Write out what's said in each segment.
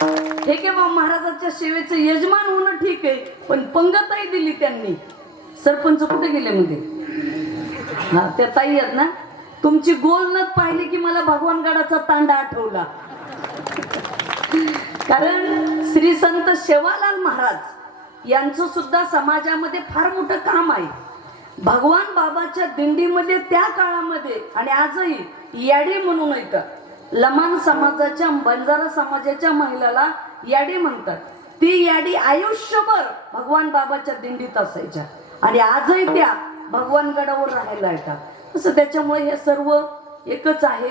ठीक आहे बा महाराजाच्या सेवेचं यजमान होणं ठीक आहे पण पंगतही दिली त्यांनी. सरपंच कुठे गेले मध्ये हा त्या ताई आहेत ना? तुमची गोलनच पाहिली की मला भगवानगडाचा तांडा आठवला. कारण श्री संत शेवालाल महाराज यांचं सुद्धा समाजामध्ये फार मोठं काम आहे. भगवान बाबाच्या दिंडीमध्ये त्या काळामध्ये आणि आजही याडी म्हणून येतात लमान समाजाच्या बंजारा समाजाच्या महिलाला याडी म्हणतात. ती याडी आयुष्यभर भगवान बाबाच्या दिंडीत असायच्या. आणि आजही त्या भगवान गडावर राहायला येतात. तसं त्याच्यामुळे हे सर्व एकच आहे.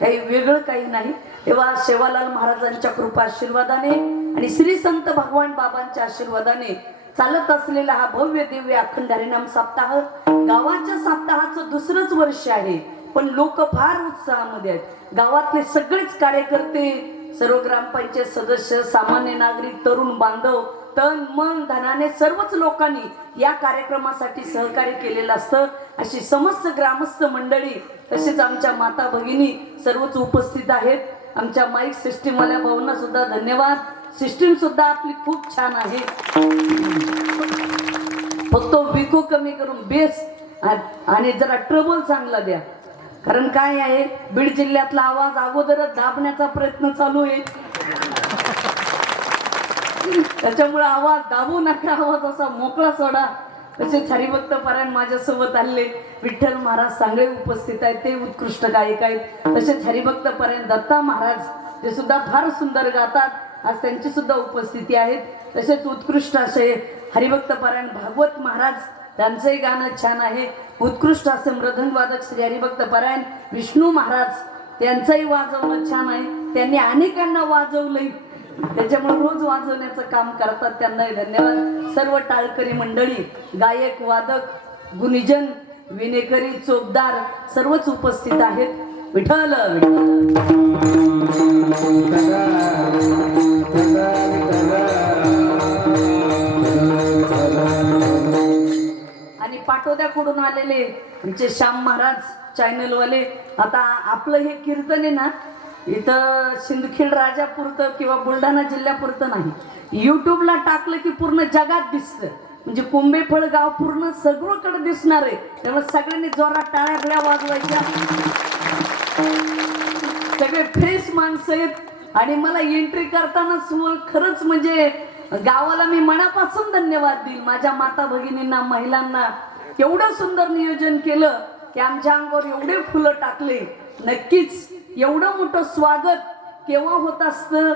काही वेगळं काही नाही. तेव्हा शेवालाल महाराजांच्या कृपा आशीर्वादाने आणि श्री संत भगवान बाबांच्या आशीर्वादाने चालत असलेला हा भव्य दिव्य अखंड हरिनाम सप्ताह गावाच्या सप्ताहाचं दुसरंच वर्ष आहे. पण लोक फार उत्साहामध्ये आहेत. गावातले सगळेच कार्यकर्ते सर्व ग्रामपंचायत सदस्य सामान्य नागरिक तरुण बांधव तन मन धनाने सर्वच लोकांनी या कार्यक्रमासाठी सहकार्य केलेलं असतं. अशी समस्त ग्रामस्थ मंडळी तसेच आमच्या माता भगिनी सर्वच उपस्थित आहेत. आमच्या माईक सिस्टीमवाल्या भाऊंना सुद्धा धन्यवाद. सिस्टीम सुद्धा आपली खूप छान आहे. फक्त विको कमी करून बेस आणि जरा ट्रबल चांगला द्या. कारण काय आहे? बीड जिल्ह्यातला आवाज अगोदरच दाबण्याचा प्रयत्न चालू आहे. त्याच्यामुळे आवाज दाबू नका आवाज असा मोकळा सोडा. तसेच हरिभक्त पारायण माझ्यासोबत आले. विठ्ठल महाराज सांगळे उपस्थित आहेत ते उत्कृष्ट गायक आहेत. तसेच हरिभक्त पारायण दत्ता महाराज ते सुद्धा फार सुंदर गातात आज त्यांची सुद्धा उपस्थिती आहे तसेच उत्कृष्ट असे हरिभक्त पारायण भागवत महाराज त्यांचंही गाणं छान आहे. उत्कृष्ट असे मृदंगवादक श्री हरिभक्त परायण विष्णू महाराज त्यांचंही वाजवणं छान आहे. त्यांनी अनेकांना वाजवलंय. त्याच्यामुळे रोज वाजवण्याचं काम करतात त्यांनाही धन्यवाद. सर्व टाळकरी मंडळी गायक वादक गुणीजन विनेकरी चोपदार सर्वच उपस्थित आहेत. विठ्ठल विठ्ठल. आणि आलेले आमचे श्याम महाराज चॅनलवाले. आता आपलं हे कीर्तन आहे ना इथं सिंदखेड राजापुरतं किंवा बुलढाणा जिल्ह्यापुरतं नाही. युट्यूबला टाकलं की पूर्ण जगात दिसतं. म्हणजे कुंभेफळ गाव पूर्ण सगळीकडे दिसणार आहे. त्यामुळे सगळ्यांनी जोरात टाळ्या वाजवायच्या. सगळे फ्रेश माणसं आहेत. आणि मला एंट्री करताना समोर खरंच म्हणजे गावाला मी मनापासून धन्यवाद देईल. माझ्या माता भगिनींना महिलांना. एवढं सुंदर नियोजन केलं की आमच्या अंगावर एवढे फुलं टाकले. नक्कीच एवढं मोठं स्वागत केव्हा होत असतं?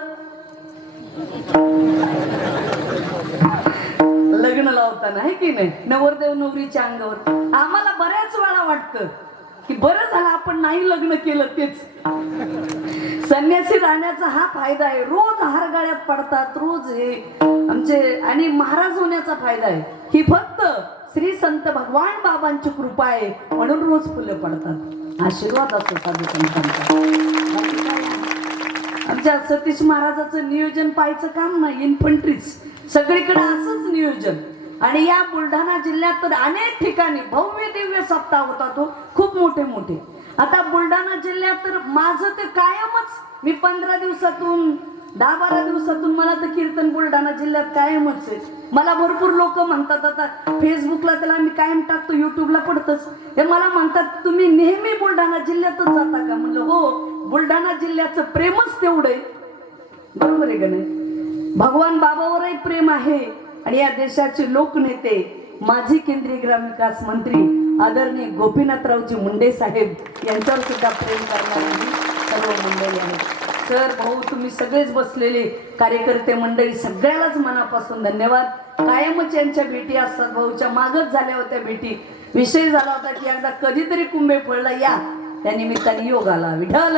लग्न लावताना आहे की नाही? नवरदेव नवरीच्या अंगावर. आम्हाला बऱ्याच वेळा वाटतं की बरं झालं आपण नाही लग्न केलं तेच. संन्यासी राहण्याचा हा फायदा आहे. रोज हारगाळ्यात पडतात रोज हे आमचे आणि महाराज होण्याचा फायदा आहे. ही फक्त श्री संत भगवान बाबांची कृपा आहे. म्हणून रोज फुलं पडतात. आशीर्वाद असतो साधू संतांचा. आमच्या सतीश महाराजाचं नियोजन पाहायचं काम नाही इन्फंट्रीच सगळीकडे असंच नियोजन. आणि या बुलढाणा जिल्ह्यात तर अनेक ठिकाणी भव्य दिव्य सप्ताह होता तो. खूप मोठे मोठे. आता बुलढाणा जिल्ह्यात तर माझं तर कायमच. मी पंधरा दिवसातून दहा बारा दिवसातून मला तर कीर्तन बुलढाणा जिल्ह्यात कायमच आहे. मला भरपूर लोक म्हणतात आता फेसबुकला त्याला मी कायम टाकतो युट्यूबला पडतच. हे मला म्हणतात तुम्ही नेहमी बुलढाणा जिल्ह्यातच जाता का? म्हणलं हो बुलढाणा जिल्ह्याचं प्रेमच तेवढं आहे. बरोबर आहे का नाही? भगवान बाबावरही प्रेम आहे. आणि या देशाचे लोकनेते माजी केंद्रीय ग्रामविकास मंत्री आदरणीय गोपीनाथरावजी मुंडे साहेब यांच्यावर सुद्धा प्रेम करणारी सर्व मंडळी आहेत. सर भाऊ तुम्ही सगळेच बसलेले कार्यकर्ते मंडळी सगळ्यालाच मनापासून धन्यवाद. कायमच यांच्या भेटी असतात भाऊच्या मागच झाल्या होत्या भेटी. विषय झाला होता की एकदा कधीतरी कुंभे फळला या. त्या निमित्ताने योग आला विठाल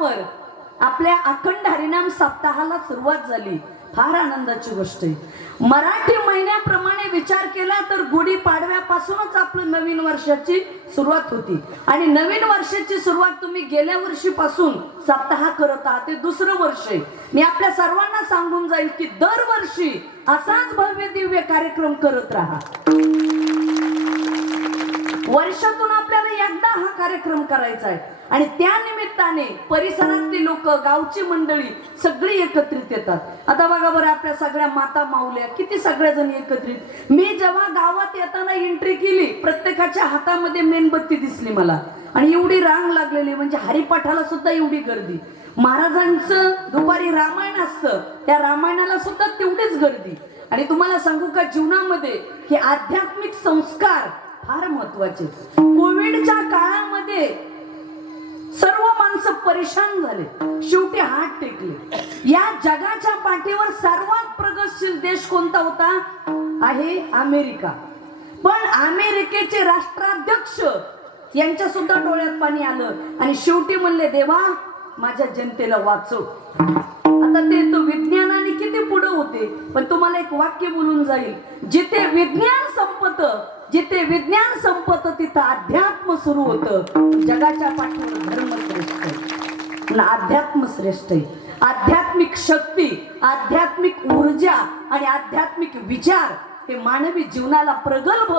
पाडव्याच्या आपल्या अखंड हरिनाम सप्ताहाला सुरुवात झाली. फार आनंदाची गोष्ट आहे. मराठी महिन्याप्रमाणे विचार केला तर गुढी पाडव्यापासूनच आपलं नवीन वर्षाची सुरुवात होती. आणि नवीन वर्षाची सुरुवात तुम्ही गेल्या वर्षीपासून सप्ताह करत आहात. ते दुसरं वर्ष आहे. मी आपल्या सर्वांना सांगून जाईल की दरवर्षी असाच भव्य दिव्य कार्यक्रम करत राहा. वर्षातून आपल्याला एकदा हा कार्यक्रम करायचा आहे. आणि त्या निमित्ताने परिसरातली लोक गावची मंडळी सगळी एकत्रित येतात. आता बघा बरं आपल्या सगळ्या माता माऊल्या किती सगळ्याजण एकत्रित. मी जेव्हा गावात येताना एंट्री केली प्रत्येकाच्या हातामध्ये मेणबत्ती दिसली मला. आणि एवढी रांग लागलेली म्हणजे हरिपाठाला सुद्धा एवढी गर्दी. महाराजांचं दुपारी रामायण असतं. त्या रामायणाला सुद्धा तेवढीच गर्दी. आणि तुम्हाला सांगू का जीवनामध्ये हे आध्यात्मिक संस्कार फार महत्त्वाचे कोविडच्या काळामध्ये सर्व माणसं परेशान झाले. शेवटी हात टेकले. या जगाच्या पाठीवर सर्वात प्रगतशील देश कोणता होता? आहे अमेरिका. पण अमेरिकेचे राष्ट्राध्यक्ष यांच्या सुद्धा डोळ्यात पाणी आलं. आणि शेवटी म्हणले देवा माझ्या जनतेला वाचव. आता ते तो आणखी ते पुढे होते पण तुम्हाला एक वाक्य बोलून जाईल. जिथे विज्ञान संपत जिथे विज्ञान संपत तिथं अध्यात्म सुरू होतं. जगाच्या पाठीवर धर्म श्रेष्ठ अध्यात्म श्रेष्ठ आहे. आध्यात्मिक शक्ती आध्यात्मिक ऊर्जा आणि आध्यात्मिक विचार हे मानवी जीवनाला प्रगल्भ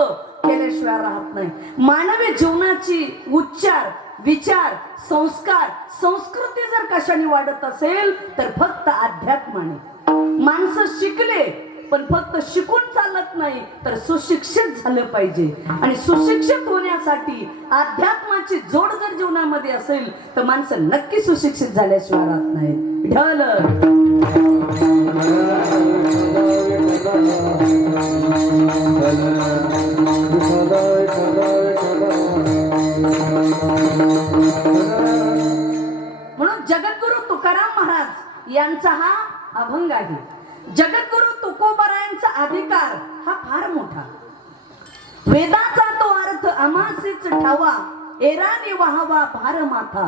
केल्याशिवाय राहत नाही. मानवी जीवनाची उच्चार विचार संस्कार संस्कृती जर कशाने वाढत असेल तर फक्त अध्यात्माने माणसं शिकले पण फक्त शिकून चालत नाही तर सुशिक्षित झालं पाहिजे. आणि सुशिक्षित होण्यासाठी अध्यात्माची जोड जर जीवनामध्ये असेल तर माणसं नक्की सुशिक्षित झाल्याशिवाय राहत नाही ढल म्हणून जगद्गुरु तुकाराम महाराज यांचा हा अभंग आहे जगद्गुरु तुकोबरायांचा अधिकार हा फार मोठा. वेदाचा तो अर्थ अमासीच ठावा एराने वाहवा भार माथा.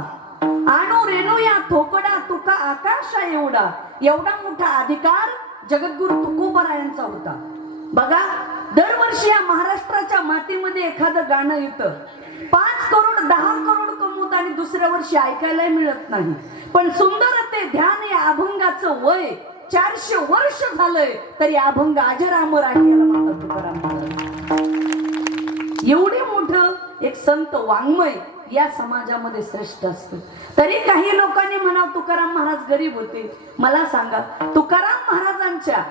आणू रेणू या थोकडा तुका आकाशा एवढा. एवढा मोठा अधिकार जगद्गुरु तुकोबरायांचा होता. बघा दरवर्षी या महाराष्ट्राच्या मातीमध्ये एखादं गाणं येतं. पाच करोड दहा करोड होतं आणि दुसऱ्या वर्षी ऐकायला मिळत नाही. पण सुंदर ते ध्यान या अभंगाचं वय चारशे वर्ष झालंय तरी अभंग अजरामर आहे एवढे मोठ एक संत वाङ्मय या समाजामध्ये श्रेष्ठ असतो. तरी काही लोकांनी म्हणा तुकाराम महाराज गरीब होते. मला सांगा तुकाराम महाराजांच्या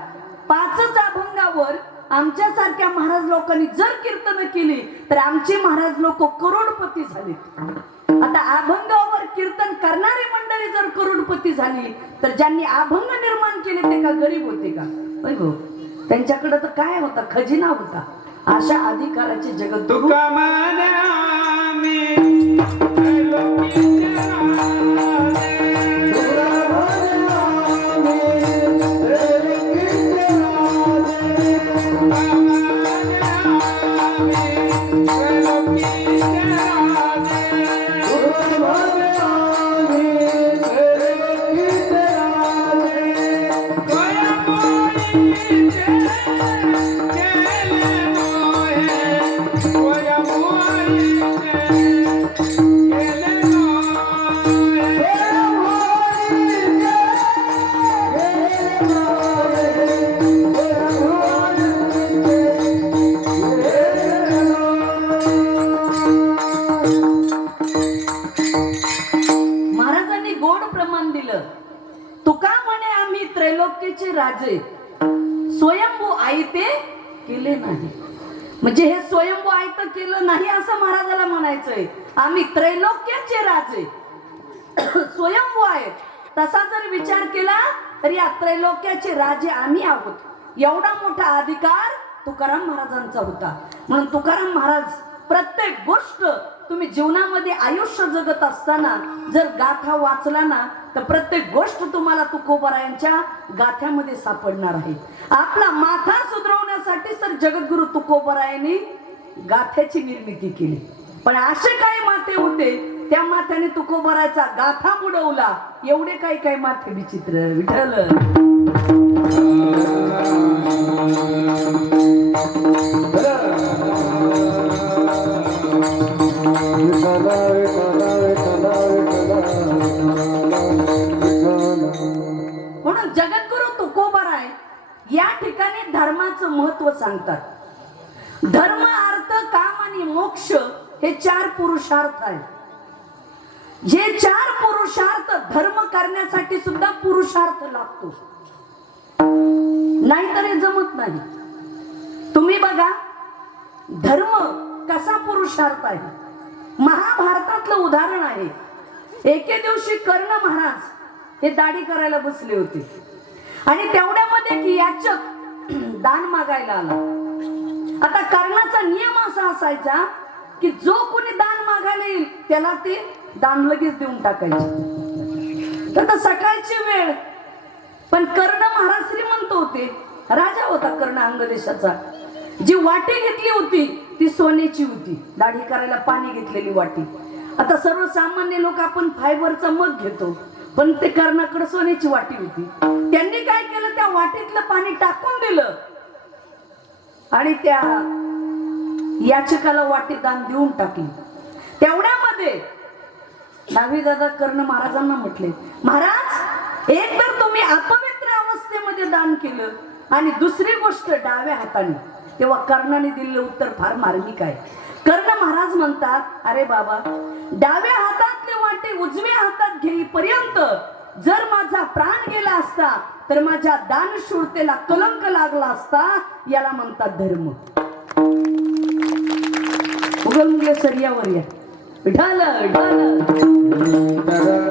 पाचच अभंगावर आमच्यासारख्या महाराज लोकांनी जर कीर्तन केली तर आमचे महाराज लोक करोडपती झाले आता अभंगावर कीर्तन करणारी मंडळी जर करोडपती झाली तर ज्यांनी अभंग निर्माण केले ते का गरीब होते का? त्यांच्याकडे तर काय होता? खजिना होता. अशा अधिकाराचे जगत तुका महाराजांचा होता. म्हणून तुकाराम महाराज प्रत्येक गोष्ट तुम्ही जीवनामध्ये आयुष्य जगत असताना जर गाथा वाचला ना तर प्रत्येक गोष्ट तुम्हाला तुकोबारायांच्या गाथ्यामध्ये सापडणार आहे. आपला माथा सुधरवण्यासाठी तर जगद्गुरु तुकोबरायांनी गाथ्याची निर्मिती केली. पण असे काही माते होते त्या माथ्याने तुकोबरायचा गाथा बुडवला. एवढे काही काही माथे विचित्र विठल म्हणून जगद्गुरु तुकोबार आहे या ठिकाणी धर्माचं महत्त्व सांगतात. धर्म अर्थ काम आणि मोक्ष हे चार पुरुषार्थ आहे जे चार पुरुषार्थ धर्म करण्यासाठी सुद्धा पुरुषार्थ लागतो. नाहीतर हे जमत नाही. तुम्ही बघा धर्म कसा पुरुषार्थ आहे? महाभारतातलं उदाहरण आहे. एके दिवशी कर्ण महाराज हे दाढी करायला बसले होते. आणि तेवढ्यामध्ये की याचक दान मागायला आला. आता कर्णाचा नियम असा असायचा की जो कोणी दान मागायला येईल त्याला ते दान लगेच देऊन टाकायचे. तर सकाळची वेळ. पण कर्ण महाराज श्रीमंत होते. राजा होता कर्ण अंगदेशाचा जी वाटी घेतली होती ती सोन्याची होती. दाढी करायला पाणी घेतलेली वाटी. आता सर्वसामान्य लोक आपण फायबरचा मग घेतो पण ते कर्णाकडे सोन्याची वाटी होती. त्यांनी काय केलं? त्या वाटीतलं पाणी टाकून दिलं. आणि त्या याचिकाला वाटी दान देऊन टाकली. तेवढ्यामध्ये नावी दादा कर्ण महाराजांना म्हटले महाराज एक तर तुम्ही अपवित्र अवस्थेमध्ये दान केलं. आणि दुसरी गोष्ट डाव्या हाताने. तेव्हा कर्णाने दिलेलं उत्तर फार मार्मिक आहे. कर्ण महाराज म्हणतात अरे बाबा डाव्या हातातले वाटे उजव्या हातात घेईपर्यंत जर माझा प्राण गेला असता तर माझ्या दानशूरतेला कलंक लागला असता याला म्हणतात धर्म. उगल सर्यावर या. ढाल ढाल.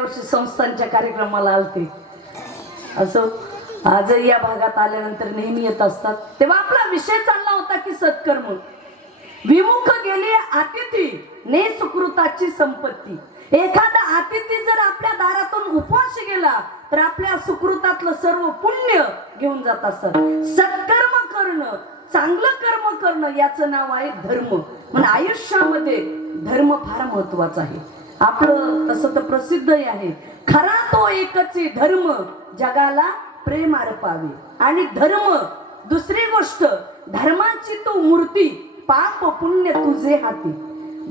मुले संस्थांच्या कार्यक्रमाला आलते. असं आजही या भागात आल्यानंतर नेहमी येत असतात. तेव्हा आपला विषय चालला होता की सत्कर्म विमुख गेले अतिथी ने सुकृताची संपत्ती. एखादा अतिथी जर आपल्या दारातून उपवास गेला तर आपल्या सुकृतातलं सर्व पुण्य घेऊन जात असत. सत्कर्म करणं चांगलं कर्म करणं याचं नाव आहे धर्म. म्हणून आयुष्यामध्ये धर्म फार महत्त्वाचा आहे. आपलं तसं तर प्रसिद्धही आहे. खरा तो एकच आहे धर्म. जगाला प्रेम अर्पावे. आणि धर्म दुसरी गोष्ट धर्माची तो मूर्ती पाप पुण्य तुझे हाती.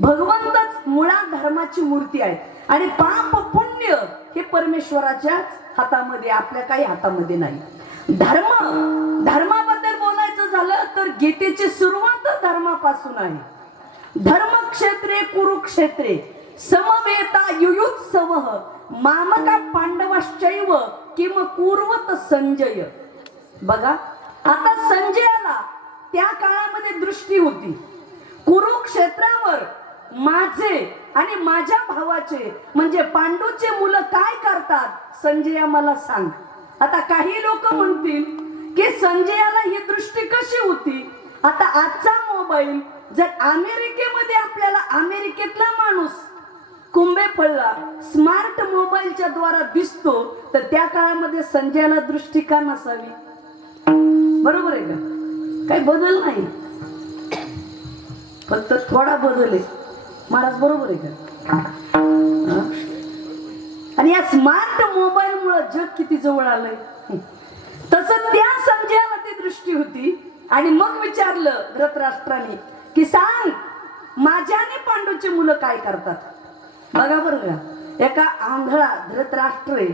भगवंतच मुळात धर्माची मूर्ती आहे. आणि पाप पुण्य हे परमेश्वराच्याच हातामध्ये आपल्या काही हातामध्ये नाही. धर्म धर्माबद्दल बोलायचं झालं तर गीतेची सुरुवात धर्मापासून आहे. धर्मक्षेत्रे कुरुक्षेत्रे. समवेता युयुत्सव। मामका पांडवाश्चैव किम कुर्वत संजय। बघा आता संजयाला त्या काळामध्ये दृष्टी होती. कुरुक्षेत्रावर माझे आणि माझ्या भावाचे म्हणजे पांडूचे मुलं काय करतात संजया मला सांग. आता काही लोक म्हणतील की संजयाला ही दृष्टी कशी होती? आता आजचा मोबाईल जर अमेरिकेमध्ये आपल्याला अमेरिकेतला माणूस कुंभे पडला स्मार्ट मोबाईलच्या द्वारा दिसतो तर त्या काळामध्ये संजयाला दृष्टी का नसावी? बरोबर आहे का? काही बदल नाही. फक्त थोडा बदल आहे. महाराज बरोबर आहे का? आणि या स्मार्ट मोबाईल मुळे जग किती जवळ आलंय. तसं त्या संजयाला ती दृष्टी होती आणि मग विचारलं धृतराष्ट्राने की सांग माझ्या आणि पांडूची मुलं काय करतात? बघा बरं का. एका आंधळा धृतराष्ट्र आहे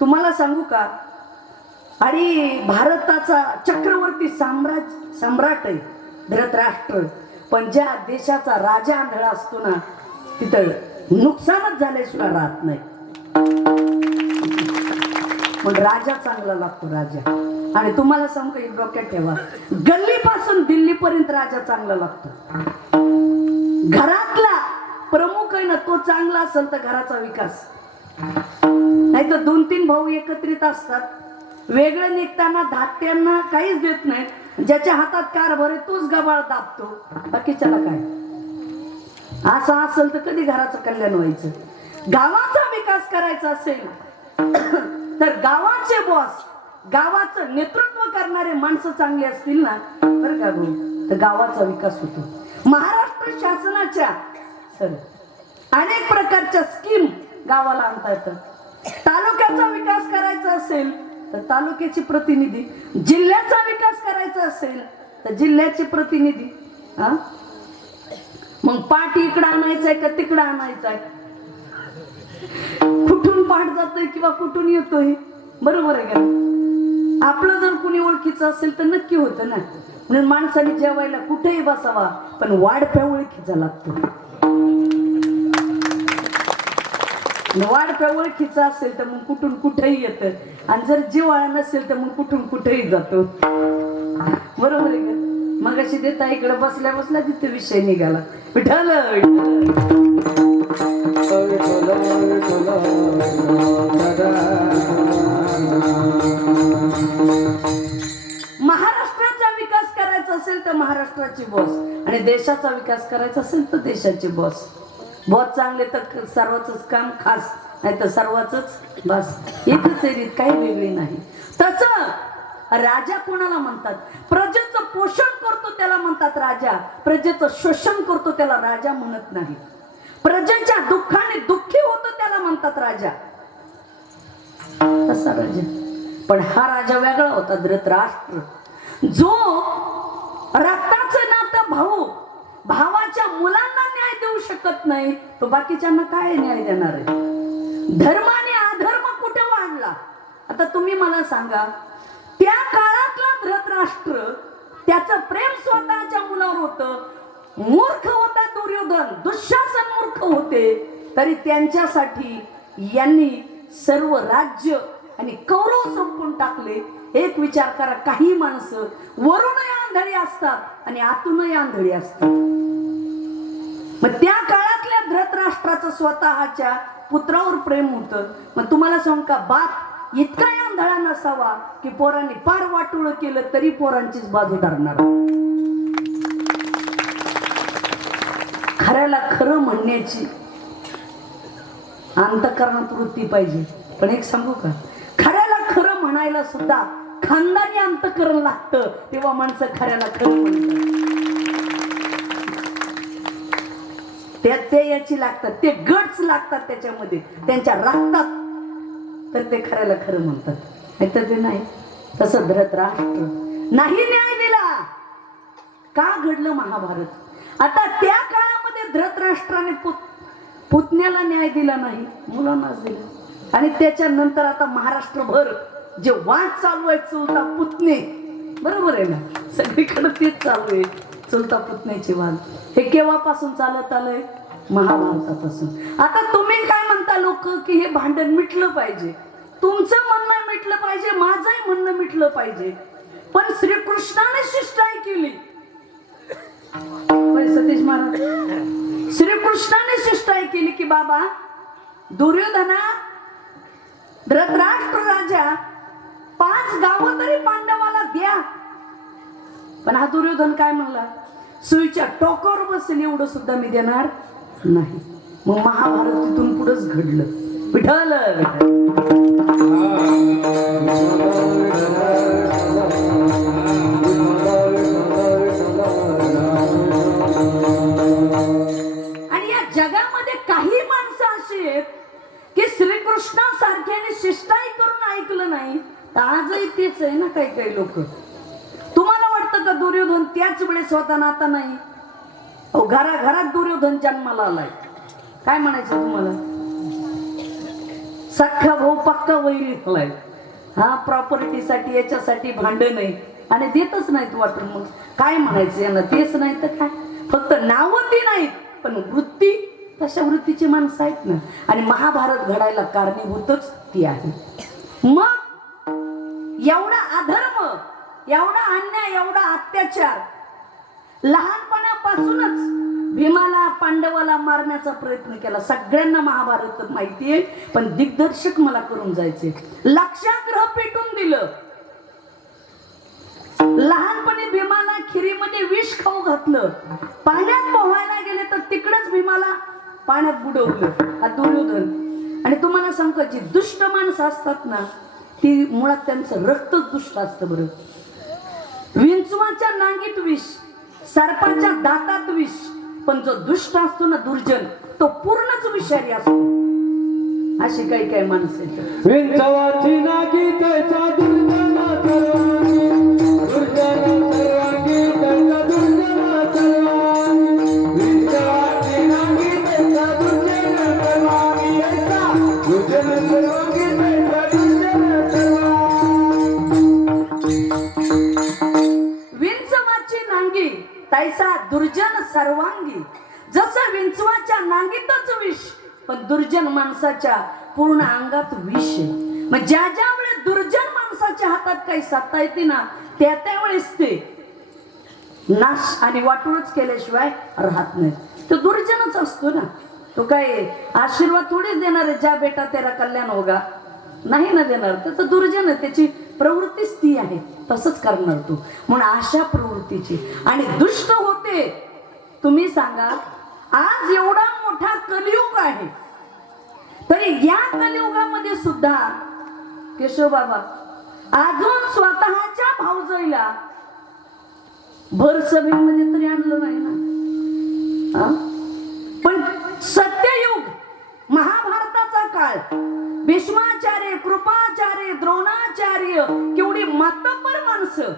तुम्हाला सांगू का? आणि भारताचा चक्रवर्ती साम्राज्य सम्राट आहे धृतराष्ट्र पण ज्या देशाचा राजा आंधळा असतो ना तिथं नुकसानच झाल्याशिवाय राहत नाही. पण राजा चांगला लागतो राजा. आणि तुम्हाला सांगू का एक डोक्यात ठेवा. गल्लीपासून दिल्लीपर्यंत राजा चांगला लागतो. घरातला प्रमुख आहे ना तो चांगला असेल तर घराचा विकास. नाही तर दोन तीन भाऊ एकत्रित असतात. वेगळं निघताना धात्यांना काहीच देत नाही ज्याच्या हातात कारभार आहे तोच गबाळ दाबतो. बाकीच्याला काय? असं असेल तर कधी घराचं कल्याण व्हायचं? गावाचा विकास करायचा असेल तर गावाचे बॉस गावाचं नेतृत्व करणारे माणसं चांगली असतील ना? तर का गो? तर गावाचा विकास होतो. महाराष्ट्र शासनाच्या अनेक प्रकारच्या स्कीम गावाला आणता येतं. तालुक्याचा विकास करायचा असेल तर तालुक्याची प्रतिनिधी. जिल्ह्याचा विकास करायचा असेल तर जिल्ह्याचे प्रतिनिधी. हा? मग पाठ इकडं आणायचंय का तिकडं आणायचंय? कुठून पाठ जातोय किंवा कुठून येतोय? बरोबर आहे का आपलं जर कुणी ओळखीचं असेल तर नक्की होतं ना. म्हणून माणसाने जेवायला कुठेही बसावा पण वाढप्या ओळखीचा लागतो. वाढप्या ओळखीचा असेल तर मग कुठून कुठेही येतं. आणि जर जिवाळा नसेल तर मग कुठून कुठेही जातो. बरोबर आहे का? मग अशी देता इकडे बसल्या बसल्या तिथे विषय निघाला. विठल महाराष्ट्राचा विकास करायचा असेल तर महाराष्ट्राची बॉस आणि देशाचा विकास करायचा असेल तर देशाची बॉस बहुत चांगले तर सर्वाच काम खास नाही तर सर्वाच बस. एकच आहे रीत काही वेगळी नाही. तस राजा कोणाला म्हणतात? प्रजेचं पोषण करतो त्याला म्हणतात राजा. प्रजेचं शोषण करतो त्याला राजा म्हणत नाही. प्रजेच्या दुःखाने दुःखी होतो त्याला म्हणतात राजा. तसा राजा. पण हा राजा वेगळा होता धृतराष्ट्र. जो रक्ताचं नातं भाऊ भावाच्या मुलांना न्याय देऊ शकत नाही तो बाकीच्यांना काय न्याय देणार आहे? धर्म अधर्म कुठे वाढला आता तुम्ही मला सांगा त्या काळातला धृतराष्ट्र त्याचं प्रेम स्वतःच्या मुलावर होतं. मूर्ख होता दुर्योधन दुःशासन मूर्ख होते. तरी त्यांच्यासाठी यांनी सर्व राज्य आणि कौरव संपून टाकले. एक विचार करा काही माणसं वरूनही आंधळी असतात आणि आतूनही आंधळी असतात. मग त्या काळातल्या धृतराष्ट्राचं स्वतःच्या पुत्रावर प्रेम होतं. मग तुम्हाला सांग का बाप इतका आंधळा नसावा की पोरांनी पार वाटोळ केलं तरी पोरांचीच बाजू धरणार. खऱ्याला खरं म्हणण्याची अंतकरणात वृत्ती पाहिजे. पण एक सांगू का खऱ्याला खरं म्हणायला सुद्धा खानदानी अंतकरण लागतं तेव्हा माणसं खऱ्याला खरं म्हणतात. त्या ते याची लागतात ते गट्स लागतात त्याच्यामध्ये. त्यांच्या रक्तात तर ते खऱ्याला खरं म्हणतात. नाही तर ते नाही. तसं धृतराष्ट्र नाही न्याय दिला. का घडलं महाभारत? आता त्या काळामध्ये धृतराष्ट्राने पुत पुतण्याला न्याय दिला नाही मुलांनाच दिला. आणि त्याच्यानंतर आता महाराष्ट्रभर जे वाद चालू आहे चुलता पुतणे. बरोबर आहे ना? सगळीकडे तेच चालू आहे. चुलता पुतण्याची वाद हे केव्हापासून चालत आलंय? महाभारतापासून. आता तुम्ही काय म्हणता लोक की हे भांडण मिटलं पाहिजे? तुमचं म्हणणं मिटलं पाहिजे माझंही म्हणणं मिटलं पाहिजे. पण श्रीकृष्णाने शिष्टाई केली. सतीश महाराज? श्रीकृष्णाने शिष्टाई केली की बाबा दुर्योधना धृतराष्ट्र राजा पाच गाव तरी पांडवाला द्या. पण हा दुर्योधन काय म्हणला? सुईच्या टोकावर बसेल एवढं सुद्धा मी देणार नाही. मग महाभारत तिथून पुढंच घडलं. विठल त्याच आता नाही. अहो घरा घरात दुर्योधन जन्माला आलाय. काय म्हणायचं तुम्हाला? सख्खा भाऊ पक्का वैरी झालाय. हा प्रॉपर्टीसाठी याच्यासाठी भांडण आहे. आणि देतच नाहीत वाटून मग. काय म्हणायचं यांना? तेच नाही तर काय? फक्त नावं ती नाहीत पण वृत्ती तशा वृत्तीची माणसं आहेत ना. आणि महाभारत घडायला कारणीभूतच ती आहे. मग एवढा अधर्म एवढा अन्याय एवढा अत्याचार लहानपणापासूनच भीमाला पांडवाला मारण्याचा प्रयत्न केला. सगळ्यांना महाभारत माहितीये पण दिग्दर्शक मला करून जायचे. लक्षाग्रह पेटून दिलं. लहानपणी भीमाला खिरीमध्ये विष खाऊ घातलं. पाण्यात पोहायला गेले तर तिकडच भीमाला पाण्यात बुडवलं. हा दुर्योधन. आणि तुम्हाला सांगतो जी दुष्ट माणसं असतात ना ती मुळात त्यांचं रक्तच दुष्ट असतं बरं. विंचवाच्या नांगीत विष. सर्पाच्या दातात विष पण जो दुष्ट असतो ना दुर्जन तो पूर्णच विषारी असतो. अशी काही काही माणसं विंचवाची नागी त्याचा दुर्जन. तैसा दुर्जन सर्वांगी. जसं विंचवाच्या नांगीतच विष पण दुर्जन माणसाच्या पूर्ण अंगात विष. मग ज्या ज्या वेळेस दुर्जन माणसाच्या हातात काही सत्ता येते ना त्या त्यावेळेस ते नाश आणि वाटूळच केल्याशिवाय राहत नाही. तो दुर्जनच असतो ना. तो काय आशीर्वाद थोडीच देणार आहे ज्या बेटा तेरा कल्याण होगा. नाही ना देणार. त्याचं दुर्जन आहे त्याची प्रवृत्तीच ती आहे तसंच करणार तू. म्हणून अशा प्रवृत्तीची. आणि दुष्ट होते तुम्ही सांगा आज एवढा मोठा कलियुग आहे. तरी या कलियुगामध्ये सुद्धा केशव बाबा अजून स्वतःच्या भाऊजईला भर सभेमध्ये तरी आणलं नाही ना? पण सत्ययुग महाभारताचा काळ. भीष्माचार्य कृपाचार्य द्रोणाचार्य केवढी मातब्बर माणसं.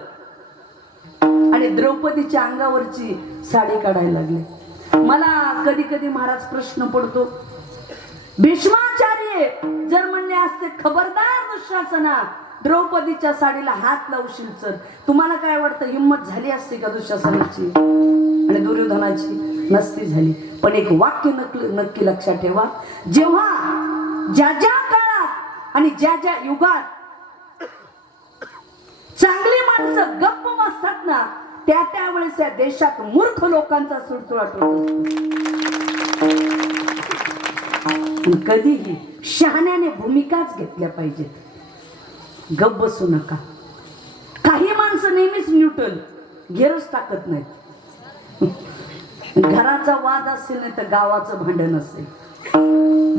आणि द्रौपदीच्या अंगावरची साडी काढायला लागली. मला कधी कधी महाराज प्रश्न पडतो भीष्माचार्य जर म्हणले असते खबरदार दुःशासना द्रौपदीच्या साडीला हात लावशील तर तुम्हाला काय वाटतं हिंमत झाली असते का दुःशासनाची? आणि दुर्योधनाची नसती झाली. पण एक वाक्य नक्की नक्की लक्षात ठेवा. जेव्हा ज्या ज्या काळात आणि ज्या ज्या युगात चांगली माणसं गप्प बसतात ना त्या त्यावेळेस या देशात मूर्ख लोकांचा सुळसुळाट होत कधीही शहाण्याने भूमिकाच घेतल्या पाहिजेत. गप बसू नका. काही माणसं नेहमीच न्यूट्रल घेरच टाकत नाहीत. घराचा वाद असेल नाही तर गावाचं भांडण असेल.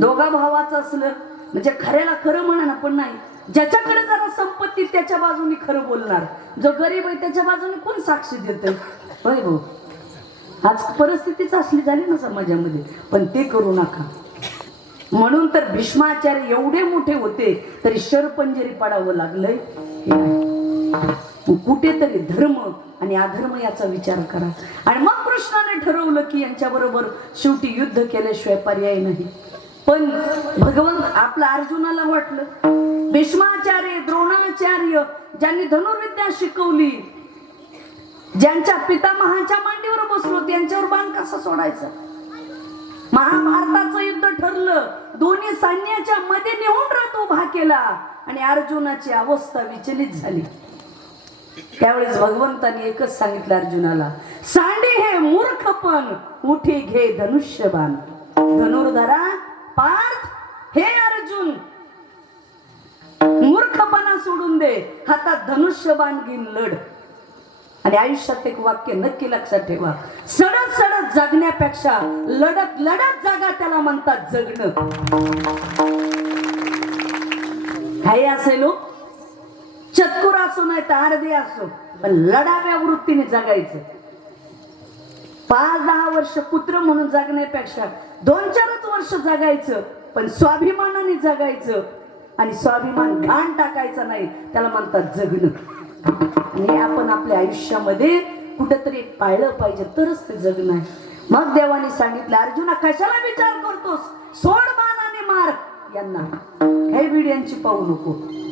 दोघा भावाचं असलं म्हणजे खऱ्याला खरं म्हणा ना पण नाही. ज्याच्याकडे जरा संपत्ती त्याच्या बाजूने खरं बोलणार. जो गरीब आहे त्याच्या बाजूने कोण साक्षी देत होय भाऊ. आज परिस्थितीच असली झाली ना समाजामध्ये पण ते करू नका. म्हणून तर भीष्माचार्य एवढे मोठे होते तरी शरपंजरी पडावं लागलंय. कुठेतरी धर्म आणि अधर्म याचा विचार करा. आणि मग कृष्णाने ठरवलं की यांच्याबरोबर शेवटी युद्ध केल्याशिवाय पर्याय नाही. पण भगवंत आपलं अर्जुनाला वाटलं भीष्माचार्य द्रोणाचार्य ज्यांनी धनुर्विद्या शिकवली ज्यांच्या पितामहाच्या मांडीवर बसलो त्यांच्यावर बाण कसा सोडायचा? महाभारताचं युद्ध ठरलं. दोन्ही सैन्याच्या मध्ये नेऊन रथ उभा केला आणि अर्जुनाची अवस्था विचलित झाली. त्यावेळेस भगवंतांनी एकच सांगितलं अर्जुनाला सांडे हे मूर्खपण उठी घे धनुष्यबाण. धनुर्धरा पार्थ हे अर्जुन. मूर्खपणा सोडून दे हातात धनुष्यबाण घेऊन लढ. आणि आयुष्यात एक वाक्य नक्की लक्षात ठेवा सडत सडत जगण्यापेक्षा लढत लढत जागा त्याला म्हणतात जगणं. काही असेल लोक? चतकुर असो नाही तर अर्धी असो. पण लढाव्या वृत्तीने जगायचं. पाच दहा वर्ष पुत्र म्हणून जगण्यापेक्षा दोन चारच वर्ष जगायचं पण स्वाभिमानाने जगायचं आणि स्वाभिमान घाण टाकायचा नाही. त्याला म्हणतात जगणं. आणि आपण आपल्या आयुष्यामध्ये कुठंतरी पाळलं पाहिजे तरच ते जगणं आहे. मग देवाने सांगितलं अर्जुना कशाला विचार करतोस? सोड मानाने मार. यांना. हे बिड्यांची पाहू नको.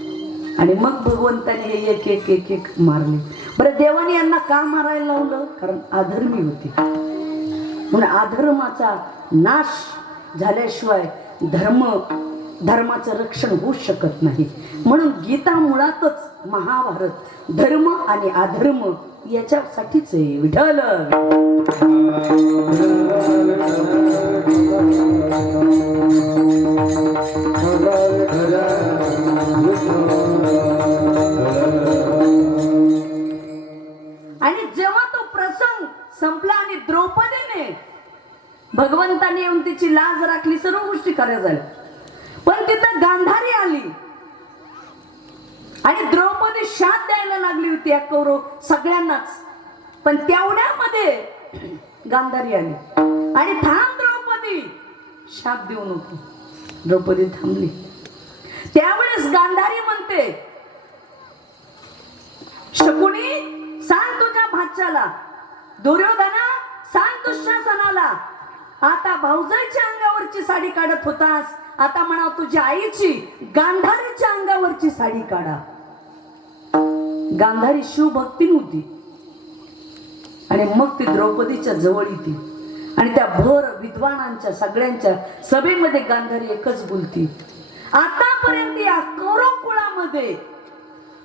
आणि मग भगवंताने हे एक एक एक एक मारले. बरं देवाने यांना का मारायला लावलं? कारण अधर्मी होते. म्हणून अधर्माचा नाश झाल्याशिवाय धर्म धर्माचं रक्षण होऊ शकत नाही. म्हणून गीता मुळातच महाभारत धर्म आणि अधर्म याच्यासाठीच आहे. विठ्ठल! आणि जेव्हा तो प्रसंग संपला आणि द्रौपदीने भगवंताने येऊन तिची लाज राखली सर्व गोष्टी खऱ्या झाल्या. पण तिथं गांधारी आली. आणि द्रौपदी शाप द्यायला लागली होती या कौरव सगळ्यांनाच. पण तेवढ्यामध्ये गांधारी आली. आणि थांब द्रौपदी शाप देऊन होती. द्रौपदी थांबली. त्यावेळेस गांधारी म्हणते शकुनी सांग तुझ्या भाच्याला. दुर्योधना सांग दुःशासनाला आता भाऊजाईच्या अंगावरची साडी काढत होतास. आता म्हणा तुझ्या आईची गांधारीच्या अंगावरची साडी काढा. गांधारी शिवभक्ती नव्हती आणि मग ती द्रौपदीच्या जवळ येते. आणि त्या भर विद्वानांच्या सगळ्यांच्या सभेमध्ये गांधारी एकच बोलती आता आतापर्यंत या कौरव कुळामध्ये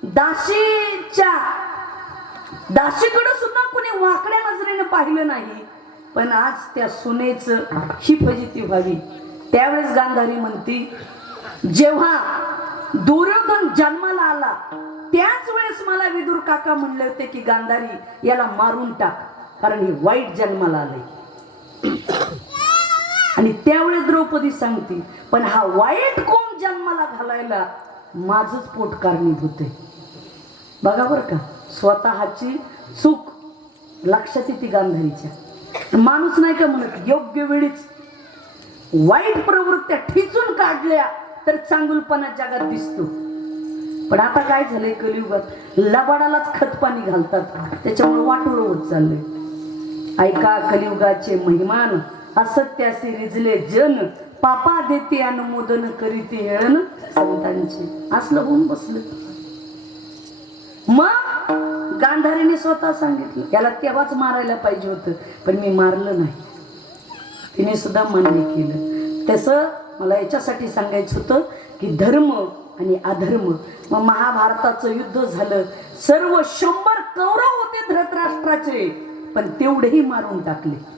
दाशीच्या दाशीकडे सुद्धा कोणी वाकड्या नजरेने पाहिलं नाही पण आज त्या सुनेच ही फजिती व्हावी त्यावेळेस गांधारी म्हणती जेव्हा दुर्योधन जन्माला आला त्याच वेळेस मला विदुर काका म्हणले होते की गांधारी याला मारून टाक कारण ही वाईट जन्माला आले आणि त्यावेळेस द्रौपदी सांगते पण हा वाईट कोण जन्माला घालायला माझच पोट कारणीभूत आहे. बघा बरं का स्वतःची चूक लक्षात येते गांधारीच्या. माणूस नाही का म्हणत योग्य वेळीच वाईट प्रवृत्त्या ठिचून काढल्या तर चांगुलपणा जगात दिसतो. पण आता काय झालंय कलियुगात? लबाडालाच खतपाणी घालतात. त्याच्यामुळे वाटोळ होत चाललंय. ऐका कलियुगाचे महिमान असत्यासी रिजले जन पापा देते अनुमोदन करीते हेळन संतांचे असलं होऊन बसलं. मग गांधारीने स्वतः सांगितलं याला तेव्हाच मारायला पाहिजे होतं पण मी मारलं नाही. तिने सुद्धा मान्य केलं. तसं मला याच्यासाठी सांगायचं होतं की धर्म आणि अधर्म मग महाभारताचं युद्ध झालं. सर्व शंभर कौरव होते धृतराष्ट्राचे पण तेवढेही मारून टाकले.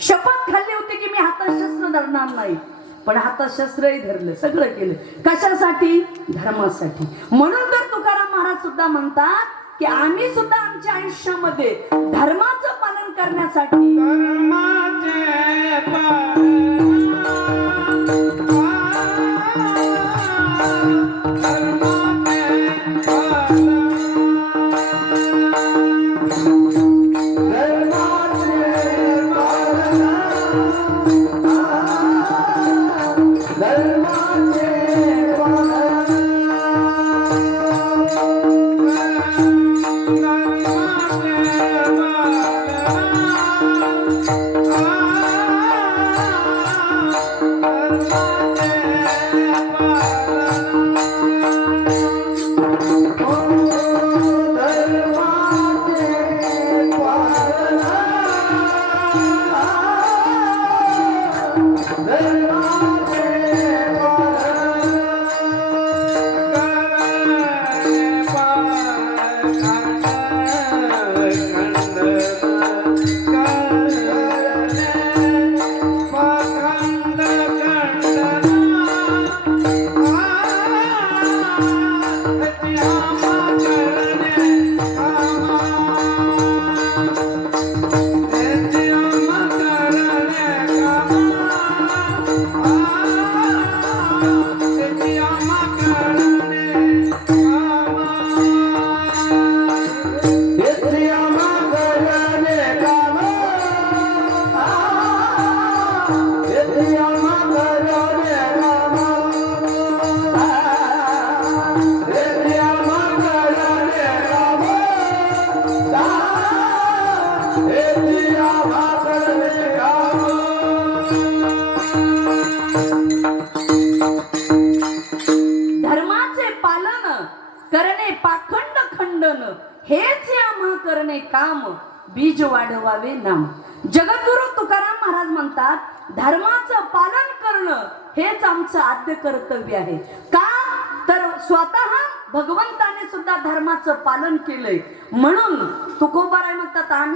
शपथ खाल्ली होती की मी हातात शस्त्र धरणार नाही. पण हातात शस्त्रही धरलं सगळं केलं. कशासाठी? धर्मासाठी. म्हणून तर तुकाराम महाराज सुद्धा म्हणतात की आम्ही सुद्धा आमच्या आयुष्यामध्ये धर्माचं पालन करण्यासाठी धर्माचे धारण सुद्धा केलंय. म्हणून तुकोबाराय म्हणतात आम्ही